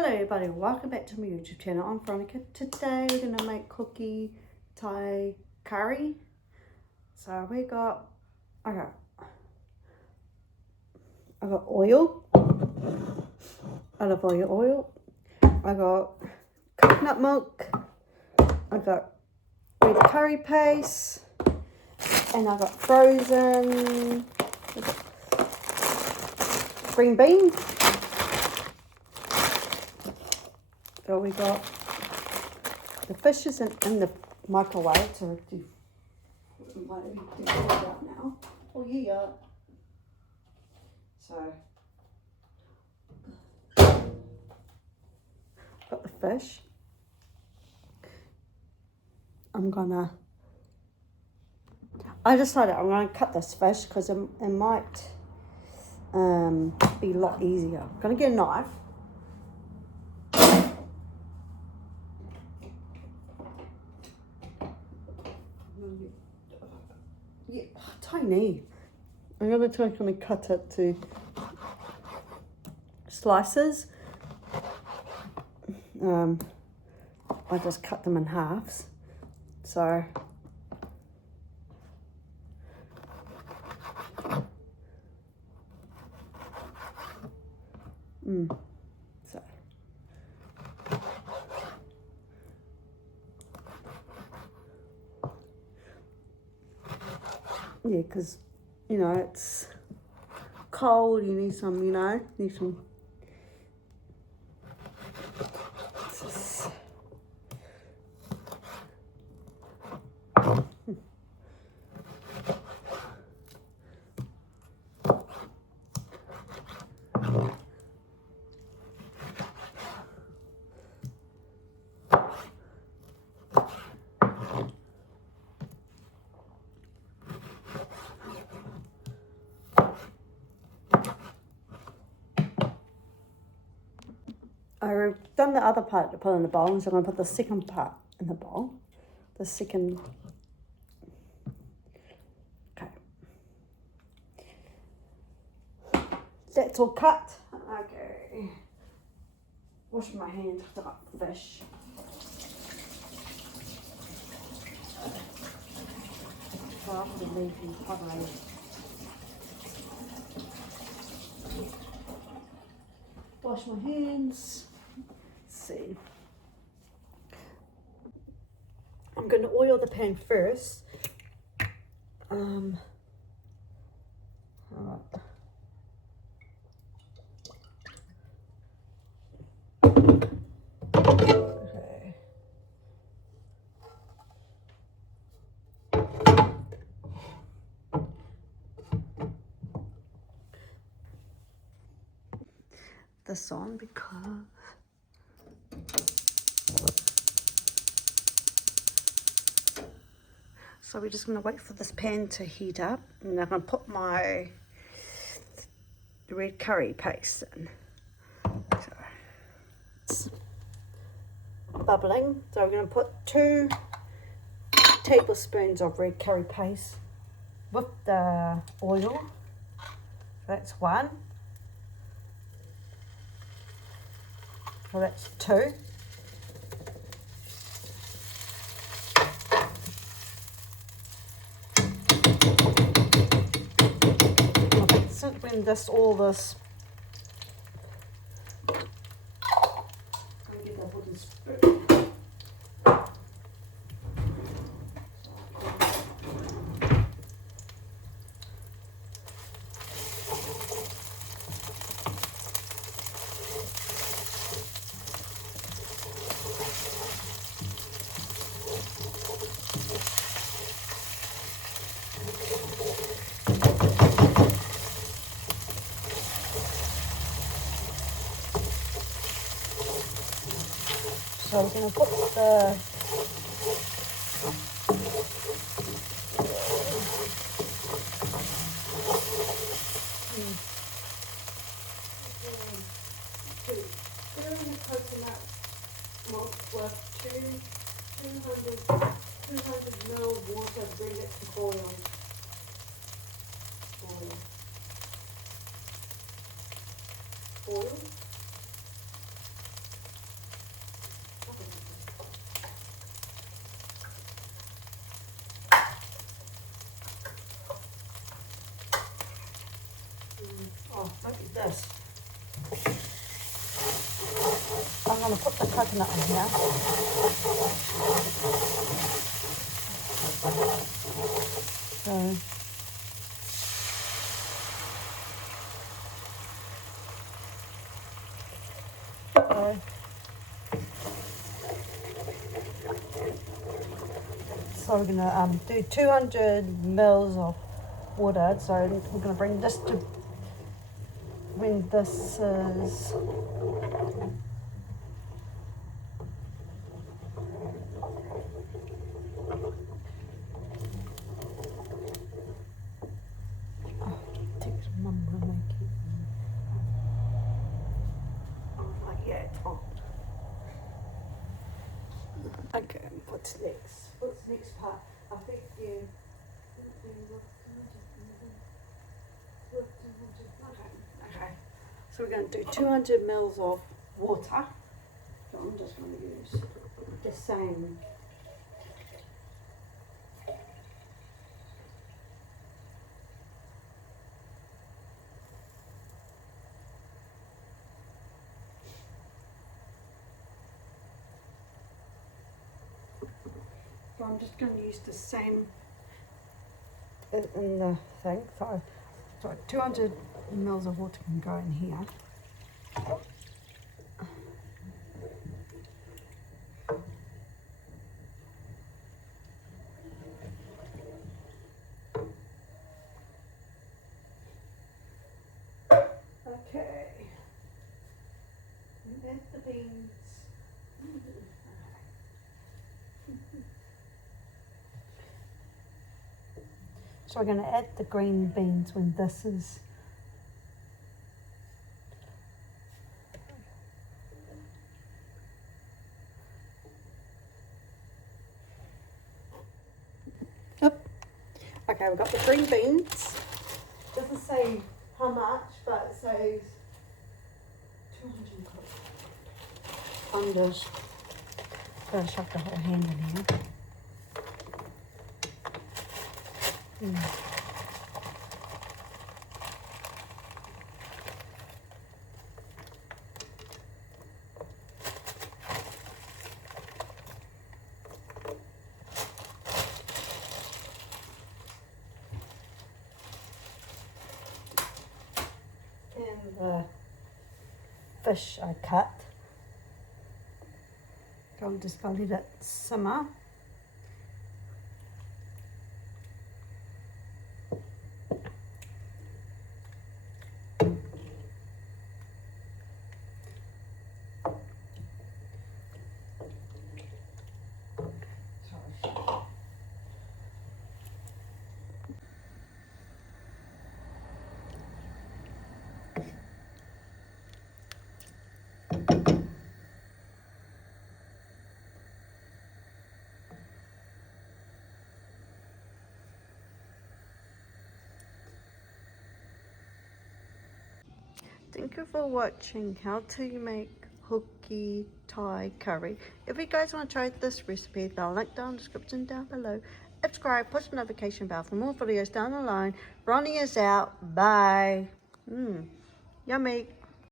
Hello everybody, welcome back to my YouTube channel. I'm Veronica. Today we're going to make Hoki Thai curry. So we got, I got oil, olive oil, I got coconut milk, I got red curry paste, and I got frozen green beans. So we got the fish is in the microwave, so do it out now. Oh yeah. So got the fish. I decided I'm gonna cut this fish because it might be a lot easier. I'm gonna get a knife. Yeah, tiny. I'm going to cut it to slices. I just cut them in halves. So yeah, because you know it's cold. You need some, I've done the other part to put in the bowl, so I'm going to put the second part in the bowl. Okay. That's all cut. Okay. Wash my hands after I cut the fish. Wash my hands. Let's see. I'm going to oil the pan first. All right. Okay. This on because so we're just going to wait for this pan to heat up, and I'm going to put my red curry paste in. So it's bubbling, so we're going to put 2 tablespoons of red curry paste with the oil. That's 1. So that's 2. When all this, get the wooden spoon. So we're going to put the coconut milk with 200 ml water, bring it to boil. Oil. I'm going to put the coconut in here. So we're going to do 200 mils of water. So we're going to bring this to when this is okay, what's next? What's the next part? I think you. Okay. So we're going to do 200 mils of water. So I'm just going to use the same. So I'm just going to use the same in the thing. So 200 mils of water can go in here. Okay. And add the beans. So we're going to add the green beans when this is okay, we've got the green beans. Doesn't say how much, but it says 200 grams. I'm just going to shove the whole hand in here. And the fish I cut. I'm just going to let it simmer. Thank you for watching how to make Hoki Thai curry. If you guys want to try this recipe, I'll link down in the description down below. Subscribe, push the notification bell for more videos down the line. Ronnie is out. Bye. Yummy.